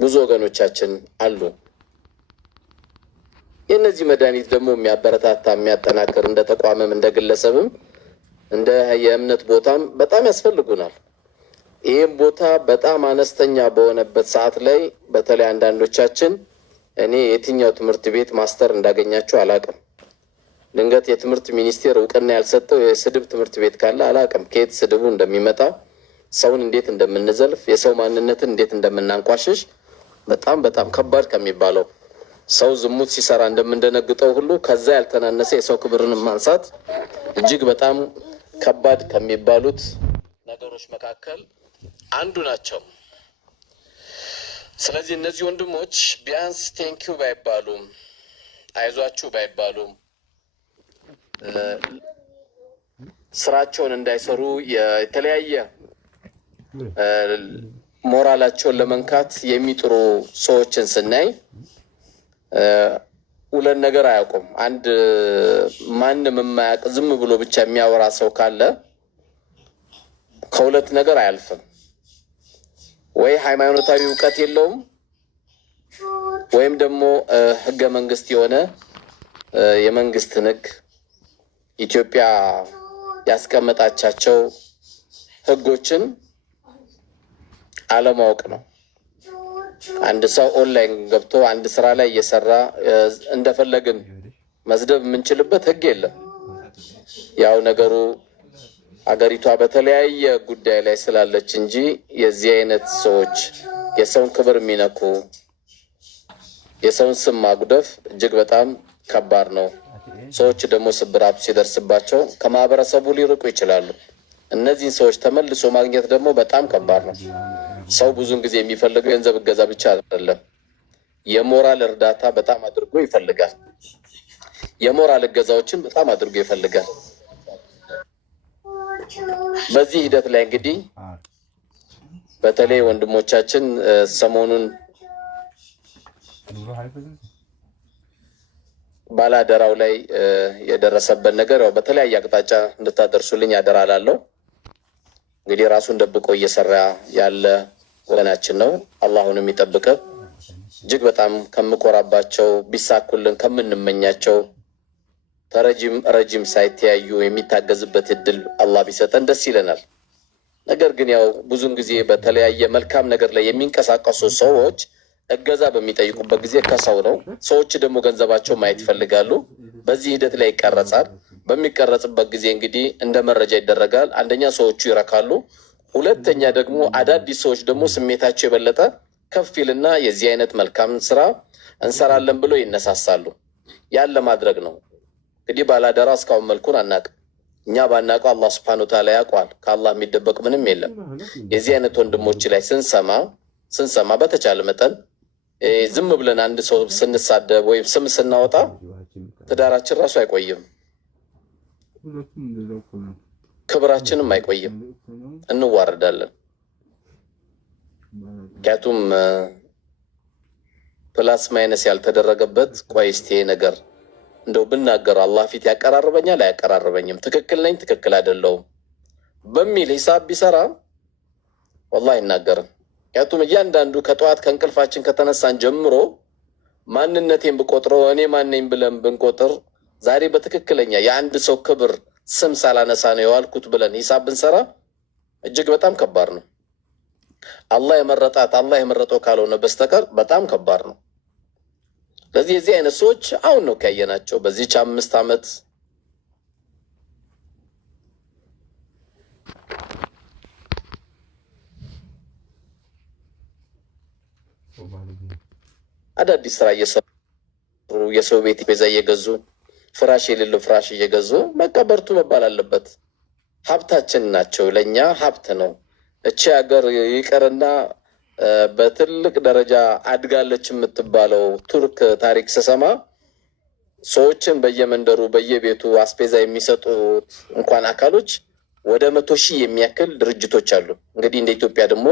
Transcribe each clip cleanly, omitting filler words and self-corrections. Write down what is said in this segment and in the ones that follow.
ብዙ ወገኖቻችን አሉ። የነዚህ መድኃኒት ደግሞ የሚያበረታታ የሚያጠናክር እንደ ተቋምም እንደ ግለሰብም እንደ የእምነት ቦታም በጣም ያስፈልጉናል። ይህም ቦታ በጣም አነስተኛ በሆነበት ሰዓት ላይ በተለይ አንዳንዶቻችን እኔ የትኛው ትምህርት ቤት ማስተር እንዳገኛችሁ አላቅም። ድንገት የትምህርት ሚኒስቴር እውቅና ያልሰጠው የስድብ ትምህርት ቤት ካለ አላቅም። ከየት ስድቡ እንደሚመጣ ሰውን እንዴት እንደምንዘልፍ የሰው ማንነትን እንዴት እንደምናንቋሽሽ በጣም ከባድ ከሚባለው ሰው ዝሙት ሲሰራ እንደምንደነግጠው ሁሉ ከዛ ያልተናነሰ የሰው ክብርን ማንሳት እጅግ በጣም ከባድ ከሚባሉት ነገሮች መካከል አንዱ ናቸው። ስለዚህ እነዚህ ወንድሞች ቢያንስ ቴንኪው ባይባሉም አይዟችሁ ባይባሉም ስራቸውን እንዳይሰሩ የተለያየ ሞራላቸውን ለመንካት የሚጥሩ ሰዎችን ስናይ ሁለት ነገር አያውቁም። አንድ ማንም የማያውቅ ዝም ብሎ ብቻ የሚያወራ ሰው ካለ ከሁለት ነገር አያልፍም። ወይ ሃይማኖታዊ እውቀት የለውም ወይም ደግሞ ህገ መንግስት የሆነ የመንግስትን ህግ ኢትዮጵያ ያስቀመጣቻቸው ህጎችን አለማወቅ ነው። አንድ ሰው ኦንላይን ገብቶ አንድ ስራ ላይ እየሰራ እንደፈለግን መዝደብ የምንችልበት ህግ የለም። ያው ነገሩ አገሪቷ በተለያየ ጉዳይ ላይ ስላለች እንጂ የዚህ አይነት ሰዎች የሰውን ክብር የሚነኩ የሰውን ስም ማጉደፍ እጅግ በጣም ከባድ ነው። ሰዎች ደግሞ ስብራቱ ሲደርስባቸው ከማህበረሰቡ ሊርቁ ይችላሉ። እነዚህን ሰዎች ተመልሶ ማግኘት ደግሞ በጣም ከባድ ነው። ሰው ብዙውን ጊዜ የሚፈልገው የገንዘብ እገዛ ብቻ አይደለም፣ የሞራል እርዳታ በጣም አድርጎ ይፈልጋል። የሞራል እገዛዎችን በጣም አድርጎ ይፈልጋል። በዚህ ሂደት ላይ እንግዲህ በተለይ ወንድሞቻችን ሰሞኑን ባላደራው ላይ የደረሰበት ነገር ያው በተለያየ አቅጣጫ እንድታደርሱልኝ ያደራላለሁ። እንግዲህ ራሱን ደብቆ እየሰራ ያለ ወገናችን ነው። አላሁንም ይጠብቅ። እጅግ በጣም ከምኮራባቸው ቢሳኩልን ከምንመኛቸው ረጅም ሳይተያዩ የሚታገዝበት እድል አላህ ቢሰጠን ደስ ይለናል። ነገር ግን ያው ብዙን ጊዜ በተለያየ መልካም ነገር ላይ የሚንቀሳቀሱ ሰዎች እገዛ በሚጠይቁበት ጊዜ ከሰው ነው። ሰዎች ደግሞ ገንዘባቸው ማየት ይፈልጋሉ። በዚህ ሂደት ላይ ይቀረጻል። በሚቀረጽበት ጊዜ እንግዲህ እንደ መረጃ ይደረጋል። አንደኛ ሰዎቹ ይረካሉ፣ ሁለተኛ ደግሞ አዳዲስ ሰዎች ደግሞ ስሜታቸው የበለጠ ከፍ ይልና የዚህ አይነት መልካም ስራ እንሰራለን ብሎ ይነሳሳሉ። ያን ለማድረግ ነው እንግዲህ ባላደራ እስካሁን መልኩን አናውቅም። እኛ ባናውቀው አላህ ሱብሓነሁ ወተዓላ ያውቀዋል። ከአላህ የሚደበቅ ምንም የለም። የዚህ አይነት ወንድሞች ላይ ስንሰማ በተቻለ መጠን ዝም ብለን አንድ ሰው ስንሳደብ ወይም ስም ስናወጣ ትዳራችን ራሱ አይቆይም፣ ክብራችንም አይቆይም፣ እንዋረዳለን። ምክንያቱም ፕላስ ማይነስ ያልተደረገበት ቆይ እስቲ ነገር እንደው ብናገረው አላህ ፊት ያቀራርበኛል አያቀራርበኝም፣ ትክክል ነኝ ትክክል አይደለሁም በሚል ሂሳብ ቢሰራ ወላሂ አይናገርም። ምክንያቱም እያንዳንዱ ከጠዋት ከእንቅልፋችን ከተነሳን ጀምሮ ማንነቴን ብቆጥረው እኔ ማነኝ ብለን ብንቆጥር ዛሬ በትክክለኛ የአንድ ሰው ክብር ስም ሳላነሳ ነው የዋልኩት ብለን ሂሳብ ብንሰራ እጅግ በጣም ከባድ ነው። አላህ የመረጠው ካልሆነ በስተቀር በጣም ከባድ ነው። ስለዚህ የዚህ አይነት ሰዎች አሁን ነው ካየናቸው በዚህች 5 ዓመት አዳዲስ ስራ እየሰሩ የሰው ቤት ቤዛ እየገዙ ፍራሽ የሌለው ፍራሽ እየገዙ በቃ በርቱ መባል አለበት። ሀብታችን ናቸው፣ ለእኛ ሀብት ነው። እቺ ሀገር ይቀርና በትልቅ ደረጃ አድጋለች የምትባለው ቱርክ ታሪክ ስሰማ ሰዎችን በየመንደሩ በየቤቱ አስቤዛ የሚሰጡት እንኳን አካሎች ወደ 100,000 የሚያክል ድርጅቶች አሉ። እንግዲህ እንደ ኢትዮጵያ ደግሞ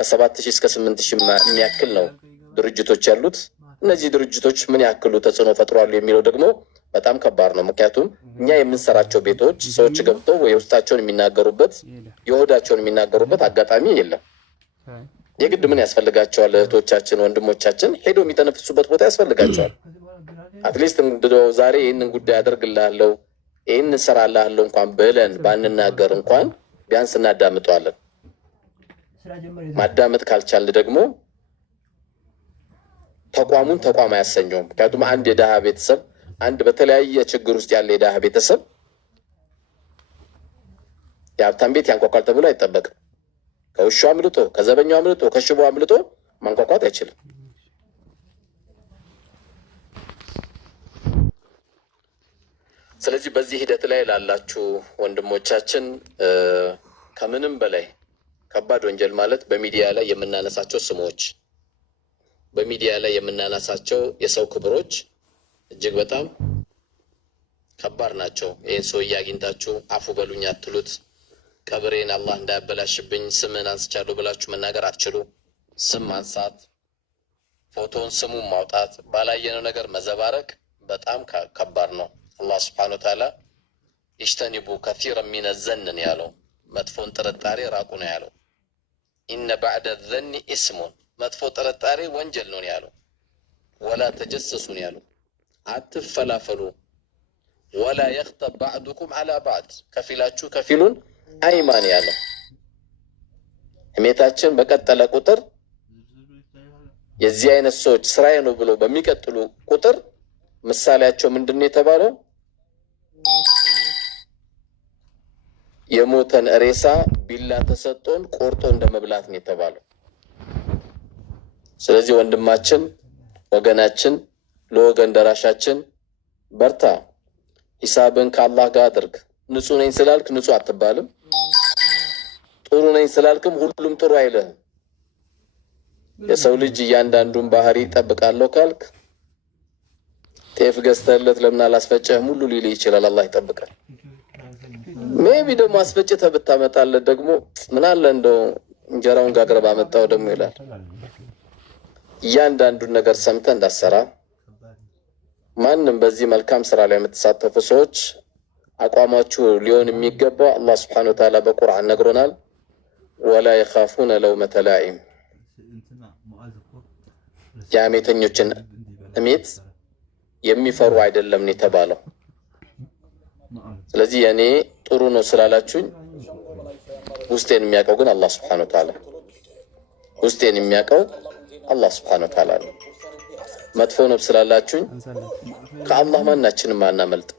ከ7,000 እስከ 8,000 የሚያክል ነው ድርጅቶች ያሉት። እነዚህ ድርጅቶች ምን ያክሉ ተጽዕኖ ፈጥሯሉ የሚለው ደግሞ በጣም ከባድ ነው። ምክንያቱም እኛ የምንሰራቸው ቤቶች ሰዎች ገብተው የውስጣቸውን የሚናገሩበት የሆዳቸውን የሚናገሩበት አጋጣሚ የለም። የግድ ምን ያስፈልጋቸዋል? እህቶቻችን ወንድሞቻችን ሄዶ የሚተነፍሱበት ቦታ ያስፈልጋቸዋል። አትሊስት እንደው ዛሬ ይህንን ጉዳይ አደርግልሃለሁ ይህን እሰራልሃለሁ እንኳን ብለን ባንናገር እንኳን ቢያንስ እናዳምጠዋለን። ማዳመጥ ካልቻልን ደግሞ ተቋሙን ተቋም አያሰኘውም። ምክንያቱም አንድ የደሃ ቤተሰብ አንድ በተለያየ ችግር ውስጥ ያለ የደሃ ቤተሰብ የሀብታም ቤት ያንኳኳል ተብሎ አይጠበቅም። ከውሻው አምልጦ ከዘበኛው አምልጦ ከሽቦ አምልጦ ማንኳኳት አይችልም። ስለዚህ በዚህ ሂደት ላይ ላላችሁ ወንድሞቻችን ከምንም በላይ ከባድ ወንጀል ማለት በሚዲያ ላይ የምናነሳቸው ስሞች፣ በሚዲያ ላይ የምናነሳቸው የሰው ክብሮች እጅግ በጣም ከባድ ናቸው። ይህን ሰውዬ አግኝታችሁ አፉ በሉኝ አትሉት። ቀብሬን አላህ እንዳያበላሽብኝ ስምን አንስቻለሁ ብላችሁ መናገር አትችሉ። ስም ማንሳት፣ ፎቶን ስሙን ማውጣት፣ ባላየነው ነገር መዘባረቅ በጣም ከባድ ነው። አላህ ስብሐነሁ ወተዓላ ኢጅተኒቡ ከሲረን ሚነ ዘን ያለው መጥፎን ጥርጣሬ ራቁ ነው ያለው። ኢነ ባዕደ ዘኒ ኢስሙን መጥፎ ጥርጣሬ ወንጀል ነው ያለው። ወላ ተጀሰሱ ነው ያለው። አትፈላፈሉ። ወላ የኽተብ ባዕዱኩም አላ ባዕድ ከፊላችሁ ከፊሉን አይማን ያለው። እሜታችን በቀጠለ ቁጥር የዚህ አይነት ሰዎች ስራዬ ነው ብሎ በሚቀጥሉ ቁጥር ምሳሌያቸው ምንድነው የተባለው? የሞተን ሬሳ ቢላ ተሰጥቶን ቆርጦ እንደመብላት ነው የተባለው። ስለዚህ ወንድማችን ወገናችን ለወገን ደራሻችን በርታ፣ ሂሳብን ከአላህ ጋር አድርግ። ንጹህ ነኝ ስላልክ ንጹህ አትባልም። ጥሩ ነኝ ስላልክም ሁሉም ጥሩ አይልህም። የሰው ልጅ እያንዳንዱን ባህሪ ይጠብቃለሁ ካልክ ጤፍ ገዝተህለት ለምን አላስፈጨህም ሁሉ ሊል ይችላል። አላህ ይጠብቃል። ሜቢ ደግሞ አስፈጭተህ ብታመጣለት ደግሞ ምን አለ እንደው እንጀራውን ጋግረህ ባመጣው ደግሞ ይላል። እያንዳንዱን ነገር ሰምተህ እንዳሰራ ማንም በዚህ መልካም ስራ ላይ የምትሳተፉ ሰዎች አቋማችሁ ሊሆን የሚገባው አላህ ስብሐነሁ ወተዓላ በቁርአን ነግሮናል። ወላ የኻፉነ ለውመተ ላኢም የሐሜተኞችን እሜት የሚፈሩ አይደለም ነው የተባለው። ስለዚህ እኔ ጥሩ ነው ስላላችሁኝ ውስጤን የሚያውቀው ግን አላህ ስብሐነሁ ወተዓላ ውስጤን የሚያውቀው አላህ ስብሐነሁ ወተዓላ ነው። መጥፎ ነው ስላላችሁኝ ከአላህ ማናችንም አናመልጥ።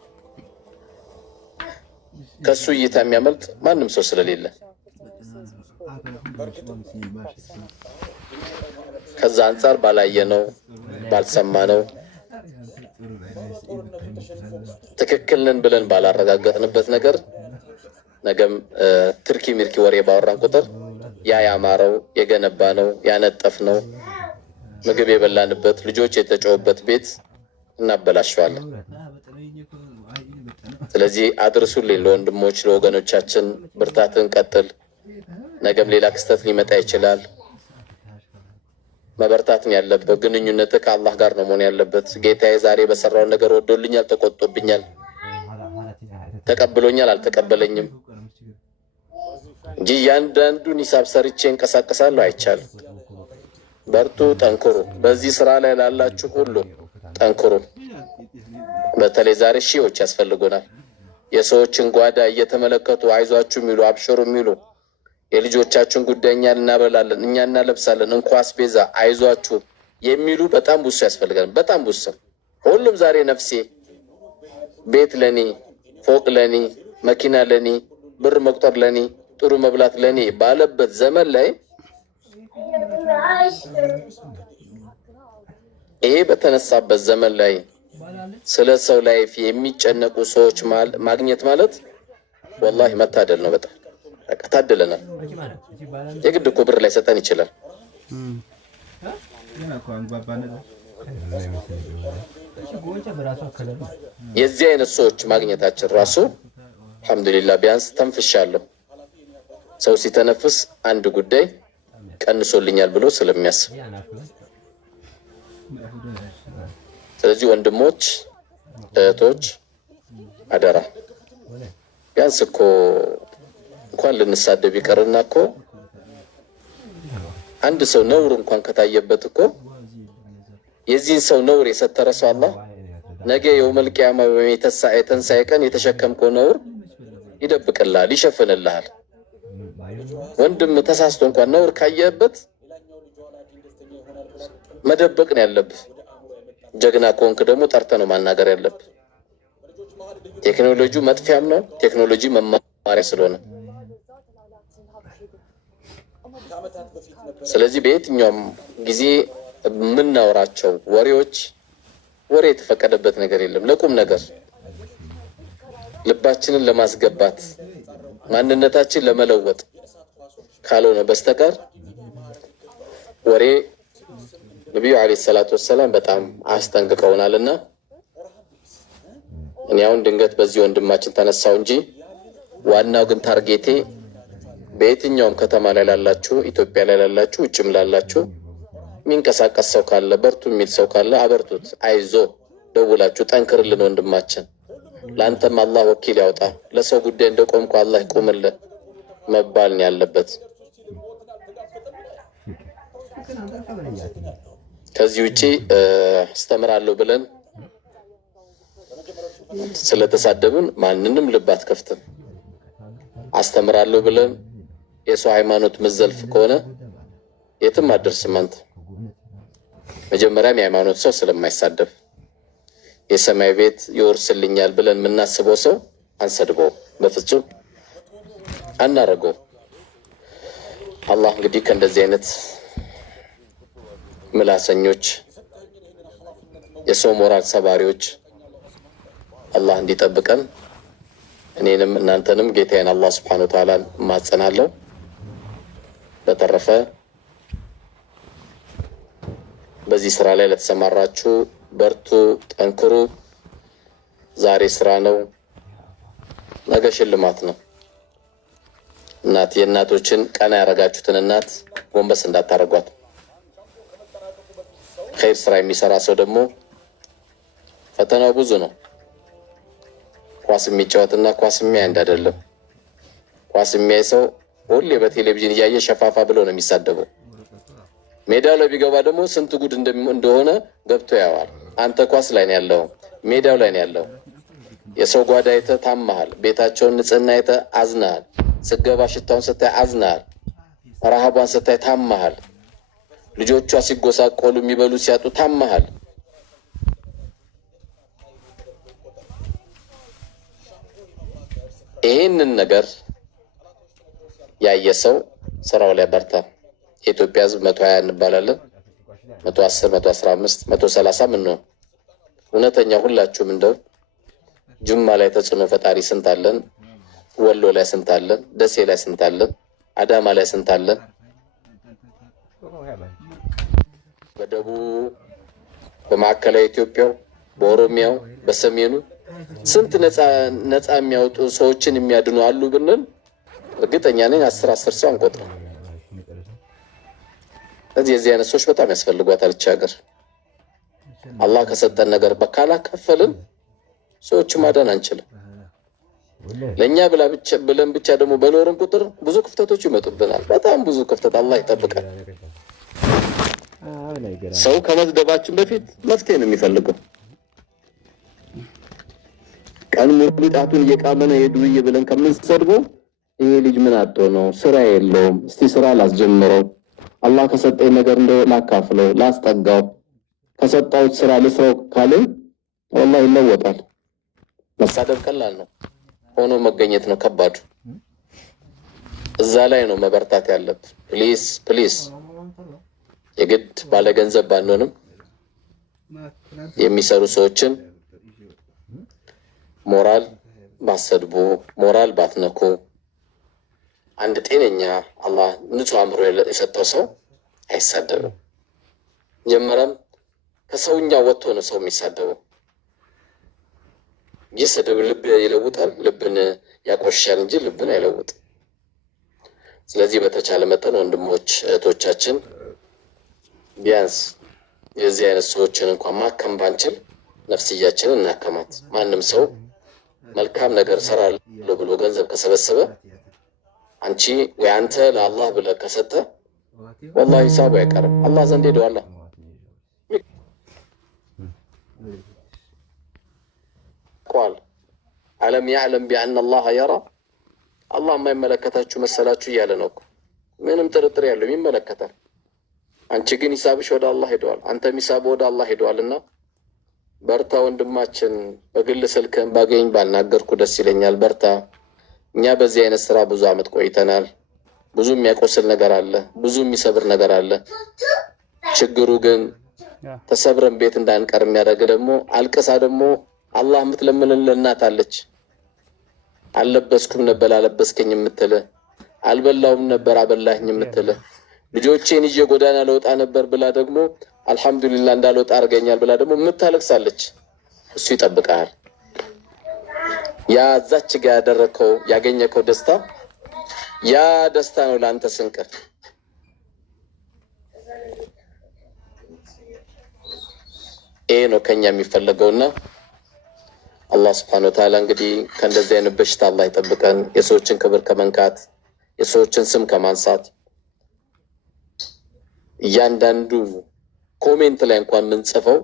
ከሱ እይታ የሚያመልጥ ማንም ሰው ስለሌለ ከዛ አንፃር ባላየነው ባልሰማነው ትክክል ነን ብለን ባላረጋገጥንበት ነገር ነገም ትርኪ ሚርኪ ወሬ ባወራን ቁጥር ያ ያማረው የገነባ ነው ያነጠፍ ነው ምግብ የበላንበት ልጆች የተጫወበት ቤት እናበላሸዋለን። ስለዚህ አድርሱልኝ ለወንድሞች ለወገኖቻችን፣ ብርታትን ቀጥል። ነገም ሌላ ክስተት ሊመጣ ይችላል። መበርታትን ያለበት ግንኙነትህ ከአላህ ጋር ነው መሆን ያለበት። ጌታዬ ዛሬ በሰራው ነገር ወዶልኛል፣ ተቆጥቶብኛል፣ ተቀብሎኛል፣ አልተቀበለኝም እንጂ እያንዳንዱን ሂሳብ ሰርቼ እንቀሳቀሳለሁ አይቻልም። በርቱ፣ ጠንክሩ። በዚህ ስራ ላይ ላላችሁ ሁሉ ጠንክሩ። በተለይ ዛሬ ሺዎች ያስፈልጉናል። የሰዎችን ጓዳ እየተመለከቱ አይዟችሁ የሚሉ አብሽሩ የሚሉ የልጆቻችን ጉዳይ እኛ እናበላለን እኛ እናለብሳለን እንኳ አስቤዛ አይዟችሁ የሚሉ በጣም ብዙ ያስፈልጋል። በጣም ብዙ ሁሉም ዛሬ ነፍሴ ቤት ለኔ፣ ፎቅ ለኔ፣ መኪና ለኔ፣ ብር መቁጠር ለኔ፣ ጥሩ መብላት ለኔ ባለበት ዘመን ላይ ይሄ በተነሳበት ዘመን ላይ ስለ ሰው ላይፍ የሚጨነቁ ሰዎች ማግኘት ማለት ወላሂ መታደል ነው። በጣም ታድለናል። የግድ እኮ ብር ላይ ሰጠን ይችላል። የዚህ አይነት ሰዎች ማግኘታችን ራሱ አልሐምዱሊላህ ቢያንስ ተንፍሻለሁ። ሰው ሲተነፍስ አንድ ጉዳይ ቀንሶልኛል ብሎ ስለሚያስብ። ስለዚህ ወንድሞች እህቶች አደራ ቢያንስ እኮ እንኳን ልንሳደብ ይቀርና እኮ አንድ ሰው ነውር እንኳን ከታየበት እኮ የዚህን ሰው ነውር የሰተረ ሰው አላህ ነገ የውመል ቂያማ ወይም የትንሣኤ ቀን የተሸከምከው ነውር ይደብቅልሃል፣ ይሸፍንልሃል። ወንድም ተሳስቶ እንኳን ነውር ካየበት መደበቅ ነው ያለብህ። ጀግና ከሆንክ ደግሞ ጠርተህ ነው ማናገር ያለብህ። ቴክኖሎጂው መጥፊያም ነው፣ ቴክኖሎጂ መማሪያ ስለሆነ። ስለዚህ በየትኛውም ጊዜ የምናወራቸው ወሬዎች ወሬ የተፈቀደበት ነገር የለም። ለቁም ነገር ልባችንን ለማስገባት ማንነታችን ለመለወጥ ካልሆነ በስተቀር ወሬ ነብዩ አለይሂ ሰላቱ ወሰለም በጣም አስጠንቅቀውናልና እኔ አሁን ድንገት በዚህ ወንድማችን ተነሳው እንጂ ዋናው ግን ታርጌቴ በየትኛውም ከተማ ላይ ላላችሁ፣ ኢትዮጵያ ላይ ላላችሁ፣ ውጭም ላላችሁ የሚንቀሳቀስ ሰው ካለ በርቱ የሚል ሰው ካለ አበርቱት፣ አይዞ ደውላችሁ ጠንክርልን ወንድማችን፣ ለአንተም አላህ ወኪል ያውጣ፣ ለሰው ጉዳይ እንደቆምኩ አላህ ይቁምልህ መባል ነው ያለበት። ከዚህ ውጪ አስተምራለሁ ብለን ስለተሳደብን ማንንም ልብ አትከፍትም። አስተምራለሁ ብለን የሰው ሃይማኖት መዘልፍ ከሆነ የትም አደርስም። አንተ መጀመሪያም የሃይማኖት ሰው ስለማይሳደብ የሰማይ ቤት ይወርስልኛል ብለን የምናስበው ሰው አንሰድበው፣ በፍጹም አናረገው። አላህ እንግዲህ ከእንደዚህ አይነት ምላሰኞች፣ የሰው ሞራል ሰባሪዎች አላህ እንዲጠብቀን እኔንም እናንተንም ጌታዬን አላህ ሱብሓነሁ ወተዓላን እማጸናለሁ። በተረፈ በዚህ ስራ ላይ ለተሰማራችሁ በርቱ፣ ጠንክሩ። ዛሬ ስራ ነው፣ ነገ ሽልማት ነው። እናት የእናቶችን ቀና ያረጋችሁትን እናት ጎንበስ እንዳታረጓት። ኸይር ስራ የሚሰራ ሰው ደግሞ ፈተናው ብዙ ነው። ኳስ የሚጫወትና ኳስ የሚያይ አንድ አይደለም። ኳስ የሚያይ ሰው ሁሌ በቴሌቪዥን እያየ ሸፋፋ ብሎ ነው የሚሳደበው። ሜዳው ላይ ቢገባ ደግሞ ስንት ጉድ እንደሆነ ገብቶ ያዋል። አንተ ኳስ ላይ ነው ያለው፣ ሜዳው ላይ ነው ያለው። የሰው ጓዳ አይተህ ታማሃል። ቤታቸውን ንጽህና አይተህ አዝናሃል። ስገባ ሽታውን ስታይ አዝናሃል። ረሃቧን ስታይ ታማሃል። ልጆቿ ሲጎሳቆሉ የሚበሉ ሲያጡ ታማሃል። ይህንን ነገር ያየ ሰው ስራው ላይ በርታ። የኢትዮጵያ ሕዝብ 120 እንባላለን፣ 110፣ 115፣ 130 ምን ነው እውነተኛ ሁላችሁም እንደው ጅማ ላይ ተጽዕኖ ፈጣሪ ስንት አለን? ወሎ ላይ ስንት አለን? ደሴ ላይ ስንት አለን? አዳማ ላይ ስንት አለን? በደቡብ፣ በማዕከላዊ ኢትዮጵያው፣ በኦሮሚያው፣ በሰሜኑ ስንት ነፃ የሚያወጡ ሰዎችን የሚያድኑ አሉ ብንል እርግጠኛ ነኝ 10 ሰው አንቆጥርም። ስለዚህ የዚህ አይነት ሰዎች በጣም ያስፈልጓታል እቺ ሀገር። አላህ ከሰጠን ነገር ካላከፈልን ሰዎች ማዳን አንችልም። ለኛ ብለን ብቻ ደግሞ በኖርን ቁጥር ብዙ ክፍተቶች ይመጡብናል። በጣም ብዙ ክፍተት። አላህ ይጠብቃል። ሰው ከመዝደባችን በፊት መፍትሄ ነው የሚፈልገው። ቀን ሙሉ ጣቱን እየቃመ ነው የዱርዬ ብለን ከምንሰድበው ይሄ ልጅ ምን አጥቶ ነው? ስራ የለውም፣ እስቲ ስራ ላስጀምረው፣ አላህ ከሰጠኝ ነገር እንደው ላካፍለው፣ ላስጠጋው፣ ከሰጣሁት ስራ ልስራው ካልን ወላሂ ይለወጣል። መሳደብ ቀላል ነው፣ ሆኖ መገኘት ነው ከባዱ። እዛ ላይ ነው መበርታት ያለብን። ፕሊስ የግድ ባለገንዘብ ባንሆንም የሚሰሩ ሰዎችን ሞራል ባሰድቡ፣ ሞራል ባትነኩ። አንድ ጤነኛ አላህ ንጹህ አእምሮ የሰጠው ሰው አይሳደብም። ጀመረም ከሰውኛ ወጥቶ ነው ሰው የሚሳደበው። ይህ ስድብ ልብ ይለውጣል፣ ልብን ያቆሻል እንጂ ልብን አይለውጥም። ስለዚህ በተቻለ መጠን ወንድሞች እህቶቻችን ቢያንስ የዚህ አይነት ሰዎችን እንኳን ማከም ባንችል ነፍስያችንን እናከማት። ማንም ሰው መልካም ነገር ሰራለሁ ብሎ ገንዘብ ከሰበሰበ አንቺ ወይ አንተ ለአላህ ብለህ ከሰጠ والله حسابه አይቀርም አላህ ዘንድ ሄደዋል ቃል አለም يعلم بأن الله يرى አላህ የማይመለከታችሁ መሰላችሁ እያለ ነው ምንም ጥርጥር ያለው ይመለከታል አንቺ ግን ሂሳብሽ ወደ አላህ ሄደዋል አንተም ሂሳብ ወደ አላህ ሄደዋልና በርታ ወንድማችን በግል ስልክን ባገኝ ባልናገርኩ ደስ ይለኛል በርታ እኛ በዚህ አይነት ስራ ብዙ አመት ቆይተናል ብዙ የሚያቆስል ነገር አለ ብዙ የሚሰብር ነገር አለ ችግሩ ግን ተሰብረን ቤት እንዳንቀር የሚያደርግ ደግሞ አልቀሳ ደግሞ አላህ የምትለምንልን እናት አለች አልለበስኩም ነበር አለበስከኝ የምትል አልበላውም ነበር አበላህኝ የምትል ልጆቼን ይዤ ጎዳና ለወጣ ነበር ብላ ደግሞ አልহামዱሊላህ እንዳልወጣ አርገኛል ብላ ደግሞ የምታለቅሳለች እሱ ይጠብቃል ያ ዛች ጋር ያደረከው ያገኘከው ደስታ ያ ደስታ ነው ላንተ ስንቅ ነው ከኛ የሚፈልገውና አላህ Subhanahu Wa Ta'ala እንግዲህ ከእንደዚህ አይነት በሽታ አላህ ይጠብቀን የሰዎችን ክብር ከመንካት የሰዎችን ስም ከማንሳት እያንዳንዱ ኮሜንት ላይ እንኳን ምንጽፈው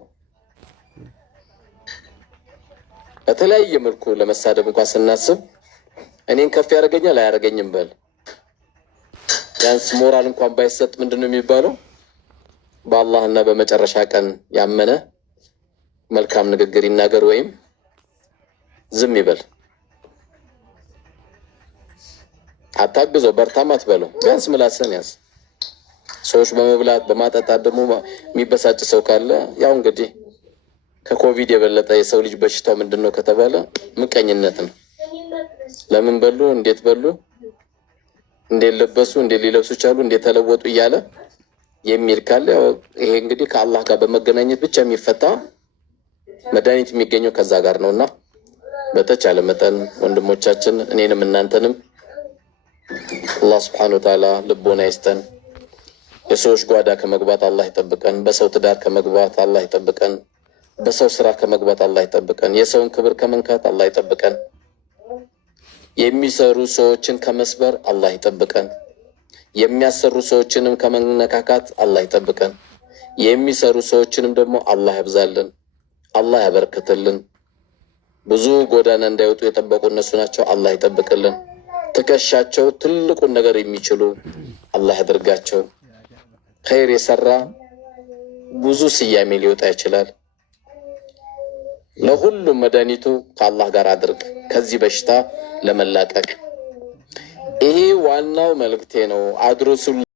በተለያየ መልኩ ለመሳደብ እንኳን ስናስብ እኔን ከፍ ያደርገኛል አያደርገኝም በል ያንስ ሞራል እንኳን ባይሰጥ ምንድነው የሚባለው በአላህና በመጨረሻ ቀን ያመነ መልካም ንግግር ይናገር ወይም ዝም ይበል አታግዘው በርታም አትበለው ቢያንስ ምላስን ያዝ ሰዎች በመብላት በማጣጣት ደግሞ የሚበሳጭ ሰው ካለ ያው እንግዲህ ከኮቪድ የበለጠ የሰው ልጅ በሽታው ምንድነው ከተባለ ምቀኝነት ነው ለምን በሉ እንዴት በሉ እንዴት ለበሱ እንዴት ሊለብሱ ቻሉ እንዴት ተለወጡ እያለ የሚል ካለ ይሄ እንግዲህ ከአላህ ጋር በመገናኘት ብቻ የሚፈታ መድኃኒት የሚገኘው ከዛ ጋር ነውና በተቻለ መጠን ወንድሞቻችን እኔንም እናንተንም አላህ Subhanahu Wa Ta'ala ልቦና ይስጠን የሰዎች ጓዳ ከመግባት አላህ ይጠብቀን በሰው ትዳር ከመግባት አላህ ይጠብቀን በሰው ስራ ከመግባት አላህ ይጠብቀን የሰውን ክብር ከመንካት አላህ ይጠብቀን የሚሰሩ ሰዎችን ከመስበር አላህ ይጠብቀን የሚያሰሩ ሰዎችንም ከመነካካት አላህ ይጠብቀን የሚሰሩ ሰዎችንም ደግሞ አላህ ያብዛልን አላህ ያበረከተልን ብዙ ጎዳና እንዳይወጡ የጠበቁ እነሱ ናቸው አላህ ይጠብቅልን ትከሻቸው ትልቁን ነገር የሚችሉ አላህ ያድርጋቸው ኸይር የሰራ ብዙ ስያሜ ሊወጣ ይችላል ለሁሉም መድኃኒቱ ከአላህ ጋር አድርግ ከዚህ በሽታ ለመላቀቅ ይሄ ዋናው መልእክቴ ነው አድርሱ